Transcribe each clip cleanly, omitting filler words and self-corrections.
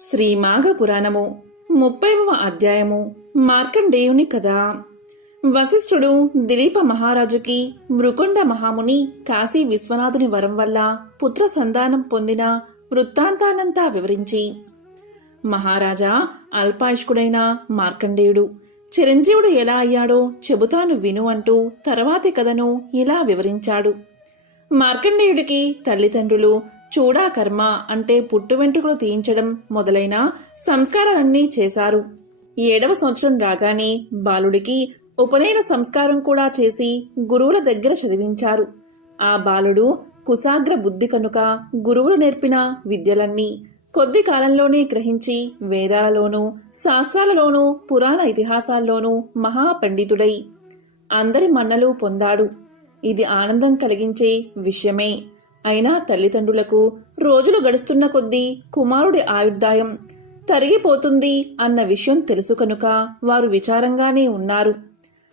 శ్రీ మాఘ పురాణము 30వ అధ్యాయము మార్కండేయుని కథ. వశిష్ఠుడు దిలీప మహారాజుకి మృకుండ మహాముని కాశీ విశ్వనాథుని వరం వల్ల పుత్ర సంతానం పొందిన వృత్తాంతానంతా వివరించి, మహారాజా, అల్పాయుష్కుడైన మార్కండేయుడు చిరంజీవుడు ఎలా అయ్యాడో చెబుతాను విను అంటూ తర్వాతి కథను ఇలా వివరించాడు. మార్కండేయుడికి తల్లిదండ్రులు చూడాకర్మ అంటే పుట్టు వెంట్రుకలు తీయించడం మొదలైన సంస్కారాలన్నీ చేశారు. 7వ సంవత్సరం రాగానే బాలుడికి ఉపనయన సంస్కారం కూడా చేసి గురువుల దగ్గర చదివించారు. ఆ బాలుడు కుశాగ్ర బుద్ధి కనుక గురువులు నేర్పిన విద్యలన్నీ కొద్ది కాలంలోనే గ్రహించి వేదాలలోనూ శాస్త్రాలలోనూ పురాణ ఇతిహాసాల్లోనూ మహాపండితుడై అందరి మన్నలు పొందాడు. ఇది ఆనందం కలిగించే విషయమే. అయినా తల్లిదండ్రులకు రోజులు గడుస్తున్న కొద్దీ కుమారుడి ఆయుర్దాయం తరిగిపోతుంది అన్న విషయం తెలుసు కనుక వారు విచారంగానే ఉన్నారు.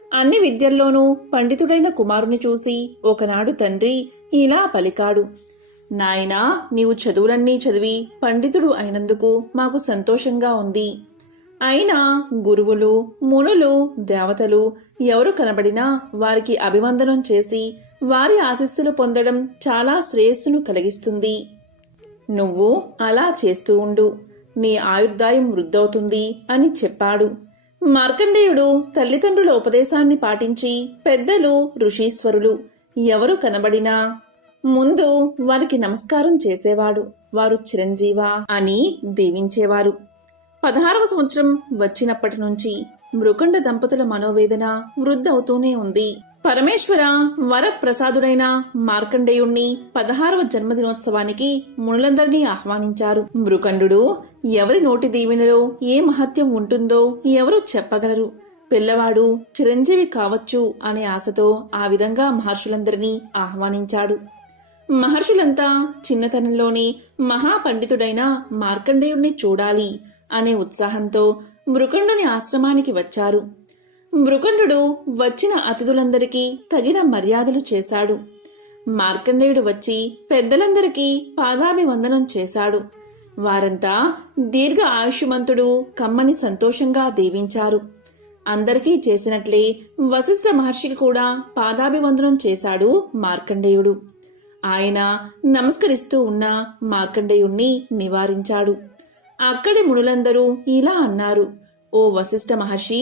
అన్ని విద్యల్లోనూ పండితుడైన కుమారుని చూసి ఒకనాడు తండ్రి ఇలా పలికాడు, నాయనా, నీవు చదువులన్నీ చదివి పండితుడు అయినందుకు మాకు సంతోషంగా ఉంది. అయినా గురువులు, మునులు, దేవతలు ఎవరు కనబడినా వారికి అభివందనం చేసి వారి ఆశీస్సులు పొందడం చాలా శ్రేయస్సును కలిగిస్తుంది. నువ్వు అలా చేస్తూ ఉండు, నీ ఆయుర్దాయం వృద్ధవుతుంది అని చెప్పాడు. మార్కండేయుడు తల్లిదండ్రుల ఉపదేశాన్ని పాటించి పెద్దలు, ఋషీశ్వరులు ఎవరు కనబడినా ముందు వారికి నమస్కారం చేసేవాడు. వారు చిరంజీవా అని దీవించేవారు. 16వ సంవత్సరం వచ్చినప్పటి నుంచి మృకుండ దంపతుల మనోవేదన వృద్ధవుతూనే ఉంది. పరమేశ్వర వరప్రసాదుడైన మార్కండేయుణ్ణి 16వ జన్మదినోత్సవానికి మునులందరినీ ఆహ్వానించారు. మృకండు ఎవరి నోటి దీవెనలో ఏ మహత్యం ఉంటుందో ఎవరు చెప్పగలరు. పిల్లవాడు చిరంజీవి కావచ్చు అనే ఆశతో ఆ విధంగా మహర్షులందరినీ ఆహ్వానించాడు. మహర్షులంతా చిన్నతనంలోని మహాపండితుడైన మార్కండేయుణ్ణి చూడాలి అనే ఉత్సాహంతో మృకండుని ఆశ్రమానికి వచ్చారు. మృకండు వచ్చిన అతిథులందరికీ తగిన మర్యాదలు చేశాడు. మార్కండేయుడు వచ్చి పెద్దలందరికీ పాదాభివందనం చేశాడు. వారంతా దీర్ఘ ఆయుష్మంతుడు కమ్మని సంతోషంగా దీవించారు. అందరికీ చేసినట్లే వశిష్ఠ మహర్షికి కూడా పాదాభివందనం చేశాడు మార్కండేయుడు. ఆయన నమస్కరిస్తూ ఉన్న మార్కండేయుణ్ణి నివారించాడు. అక్కడి మునులందరూ ఇలా అన్నారు, ఓ వశిష్ఠ మహర్షి,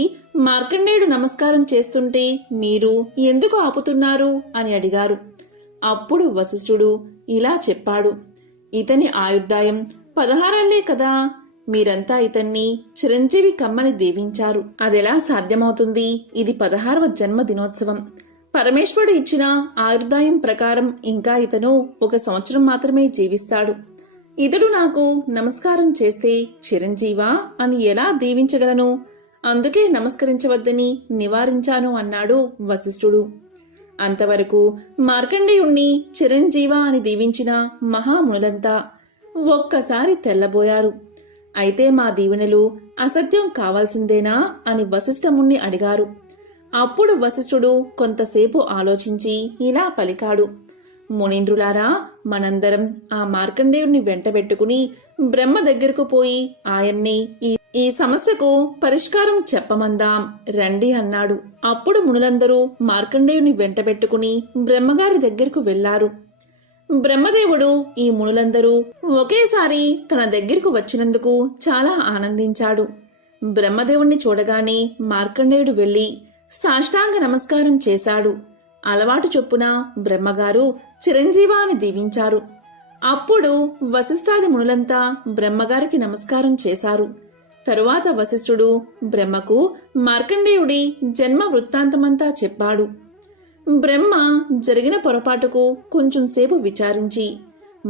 మార్కండేయుడు నమస్కారం చేస్తుంటే మీరు ఎందుకు ఆపుతున్నారు అని అడిగారు. అప్పుడు వశిష్ఠుడు ఇలా చెప్పాడు, ఇతని ఆయుర్దాయం 16 కదా, మీరంతా ఇతన్ని చిరంజీవి కమ్మని దీవించారు. అదెలా సాధ్యమవుతుంది? ఇది 16వ జన్మదినోత్సవం. పరమేశ్వరుడు ఇచ్చిన ఆయుర్దాయం ప్రకారం ఇంకా ఇతను 1 సంవత్సరం మాత్రమే జీవిస్తాడు. ఇతడు నాకు నమస్కారం చేస్తే చిరంజీవా అని ఎలా దీవించగలను? అందుకే నమస్కరించవద్దని నివారించాను అన్నాడు వశిష్ఠుడు. అంతవరకు మార్కండేయుణ్ణి చిరంజీవా అని దీవించిన మహామునులంతా ఒక్కసారి తెల్లబోయారు. అయితే మా దీవెనలు అసత్యం కావాల్సిందేనా అని వశిష్ఠముణ్ణి అడిగారు. అప్పుడు వశిష్ఠుడు కొంతసేపు ఆలోచించి ఇలా పలికాడు, మునీంద్రులారా, మనందరం ఆ మార్కండేయుణ్ణి వెంటబెట్టుకుని బ్రహ్మ దగ్గరకు పోయి ఆయన్ని ఈ సమస్యకు పరిష్కారం చెప్పమందాం రండి అన్నాడు. అప్పుడు మునులందరూ మార్కండేయుని వెంటబెట్టుకుని బ్రహ్మగారి దగ్గరకు వెళ్లారు. బ్రహ్మదేవుడు ఈ మునులందరూ ఒకేసారి తన దగ్గరకు వచ్చినందుకు చాలా ఆనందించాడు. బ్రహ్మదేవుణ్ణి చూడగానే మార్కండేయుడు వెళ్లి సాష్టాంగ నమస్కారం చేశాడు. అలవాటు చొప్పున బ్రహ్మగారు చిరంజీవా అని దీవించారు. అప్పుడు వశిష్ఠాది మునులంతా బ్రహ్మగారికి నమస్కారం చేశారు. తరువాత వశిష్ఠుడు బ్రహ్మకు మార్కండేయుడి జన్మ వృత్తాంతమంతా చెప్పాడు. బ్రహ్మ జరిగిన పొరపాటుకు కొంచెం సేపు విచారించి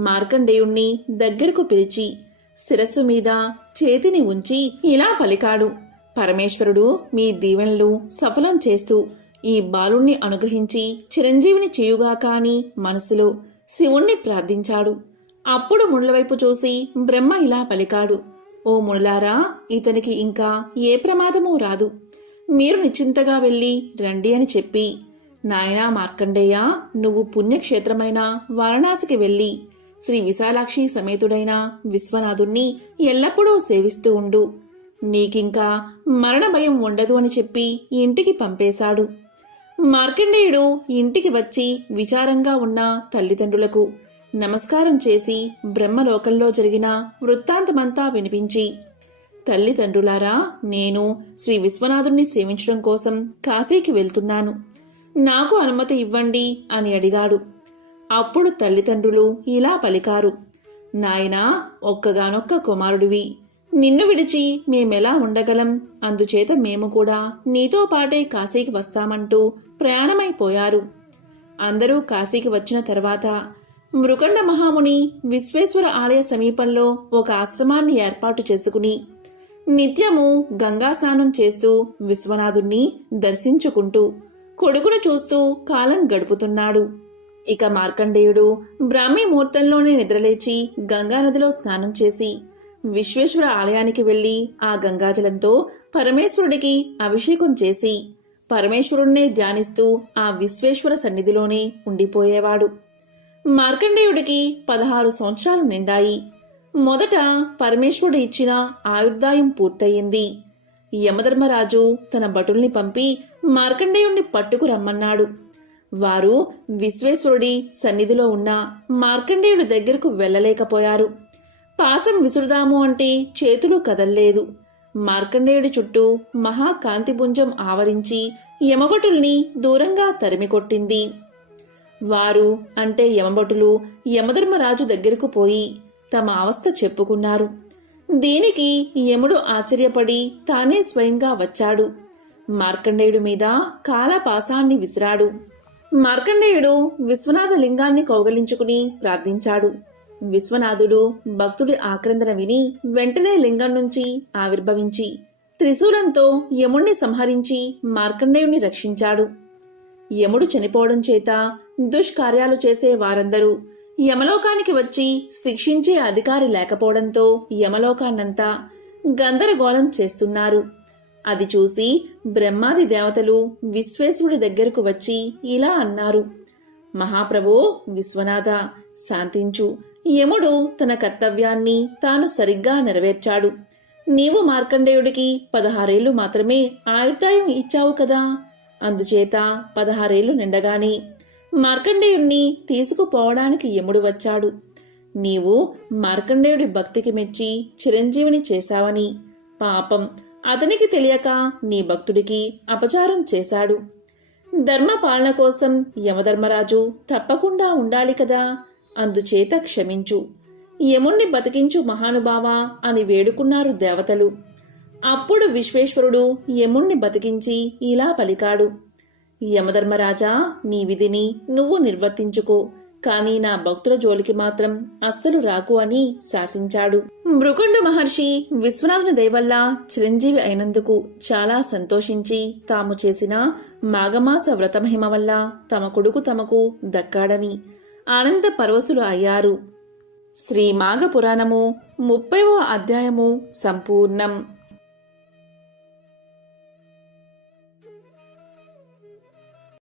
మార్కండేయుణ్ణి దగ్గరకు పిలిచి శిరస్సు మీద చేతిని ఉంచి ఇలా పలికాడు, పరమేశ్వరుడు మీ దీవెనలు సఫలం చేస్తూ ఈ బాలుణ్ణి అనుగ్రహించి చిరంజీవిని చేయుగాక అని మనసులో శివుణ్ణి ప్రార్థించాడు. అప్పుడు మునుల వైపు చూసి బ్రహ్మ ఇలా పలికాడు, ఓ మునులారా, ఇతనికి ఇంకా ఏ ప్రమాదమూ రాదు. మీరు నిశ్చింతగా వెళ్ళి రండి అని చెప్పి, నాయనా మార్కండేయ, నువ్వు పుణ్యక్షేత్రమైన వారణాసికి వెళ్ళి శ్రీ విశాలాక్షి సమేతుడైన విశ్వనాథుణ్ణి ఎల్లప్పుడూ సేవిస్తూ ఉండు. నీకింకా మరణ భయం ఉండదు అని చెప్పి ఇంటికి పంపేశాడు. మార్కండేయుడు ఇంటికి వచ్చి విచారంగా ఉన్న తల్లిదండ్రులకు నమస్కారం చేసి బ్రహ్మలోకంలో జరిగిన వృత్తాంతమంతా వినిపించి, తల్లిదండ్రులారా, నేను శ్రీ విశ్వనాథుణ్ణి సేవించడం కోసం కాశీకి వెళ్తున్నాను, నాకు అనుమతి ఇవ్వండి అని అడిగాడు. అప్పుడు తల్లిదండ్రులు ఇలా పలికారు, నాయనా, ఒక్కగానొక్క కుమారుడివి, నిన్ను విడిచి మేమెలా ఉండగలం, అందుచేత మేము కూడా నీతో పాటే కాశీకి వస్తామంటూ ప్రయాణమైపోయారు. అందరూ కాశీకి వచ్చిన తర్వాత మృకండ మహాముని విశ్వేశ్వర ఆలయ సమీపంలో ఒక ఆశ్రమాన్ని ఏర్పాటు చేసుకుని నిత్యము గంగా స్నానం చేస్తూ విశ్వనాథుణ్ణి దర్శించుకుంటూ కొడుకును చూస్తూ కాలం గడుపుతున్నాడు. ఇక మార్కండేయుడు బ్రాహ్మీ ముహూర్తంలోనే నిద్రలేచి గంగానదిలో స్నానం చేసి విశ్వేశ్వర ఆలయానికి వెళ్లి ఆ గంగాజలంతో పరమేశ్వరుడికి అభిషేకం చేసి పరమేశ్వరుణ్ణే ధ్యానిస్తూ ఆ విశ్వేశ్వర సన్నిధిలోనే ఉండిపోయేవాడు. మార్కండేయుడికి 16 సంవత్సరాలు నిండాయి. మొదట పరమేశ్వరుడు ఇచ్చిన ఆయుర్దాయం పూర్తయింది. యమధర్మరాజు తన భటుల్ని పంపి మార్కండేయుణ్ణి పట్టుకు రమ్మన్నాడు. వారు విశ్వేశ్వరుడి సన్నిధిలో ఉన్న మార్కండేయుడి దగ్గరకు వెళ్లలేకపోయారు. పాసం విసురుదాము అంటే చేతులు కదల్లేదు. మార్కండేయుడి చుట్టూ మహాకాంతిపుంజం ఆవరించి యమభటుల్ని దూరంగా తరిమికొట్టింది. వారు అంటే యమభటులు యమధర్మరాజు దగ్గరకు పోయి తమ అవస్థ చెప్పుకున్నారు. దీనికి యముడు ఆశ్చర్యపడి తానే స్వయంగా వచ్చాడు. మార్కండేయుడి మీద కాలపాసాన్ని విసిరాడు. మార్కండేయుడు విశ్వనాథ లింగాన్ని కౌగలించుకుని ప్రార్థించాడు. విశ్వనాథుడు భక్తుడి ఆక్రందన విని వెంటనే లింగం నుంచి ఆవిర్భవించి త్రిశూలంతో యముణ్ణి సంహరించి మార్కండేయుణ్ణి రక్షించాడు. యముడు చనిపోవడం చేత దుష్కార్యాలు చేసే వారందరూ యమలోకానికి వచ్చి శిక్షించే అధికారి లేకపోవడంతో యమలోకాన్నంతా గందరగోళం చేస్తున్నారు. అది చూసి బ్రహ్మాది దేవతలు విశ్వేశ్వరుడి దగ్గరకు వచ్చి ఇలా అన్నారు, మహాప్రభో విశ్వనాథ, శాంతించు. యముడు తన కర్తవ్యాన్ని తాను సరిగ్గా నెరవేర్చాడు. నీవు మార్కండేయుడికి 16 ఏళ్లు మాత్రమే ఆయుర్దాయం ఇచ్చావు కదా, అందుచేత 16 ఏళ్లు నిండగానే మార్కండేయుణ్ణి తీసుకుపోవడానికి యముడు వచ్చాడు. నీవు మార్కండేయుడి భక్తికి మెచ్చి చిరంజీవిని చేశావని పాపం అతనికి తెలియక నీ భక్తుడికి అపచారం చేశాడు. ధర్మపాలన కోసం యమధర్మరాజు తప్పకుండా ఉండాలి కదా, అందుచేత క్షమించు, యముణ్ణి బతికించు మహానుభావా అని వేడుకున్నారు దేవతలు. అప్పుడు విశ్వేశ్వరుడు యముణ్ణి బతికించి ఇలా పలికాడు, యమధర్మరాజా, నీ విధిని నువ్వు నిర్వర్తించుకో, కానీ నా భక్తుల జోలికి మాత్రం అస్సలు రాకు అని శాసించాడు. మృకుండు మహర్షి విశ్వనాథుని దయవల్ల చిరంజీవి అయినందుకు చాలా సంతోషించి తాము చేసిన మాఘమాస వ్రతమహిమ వల్ల తమ కొడుకు తమకు దక్కాడని ఆనంద పరవశులు అయ్యారు. శ్రీ మాఘ పురాణము 30వ అధ్యాయము సంపూర్ణం.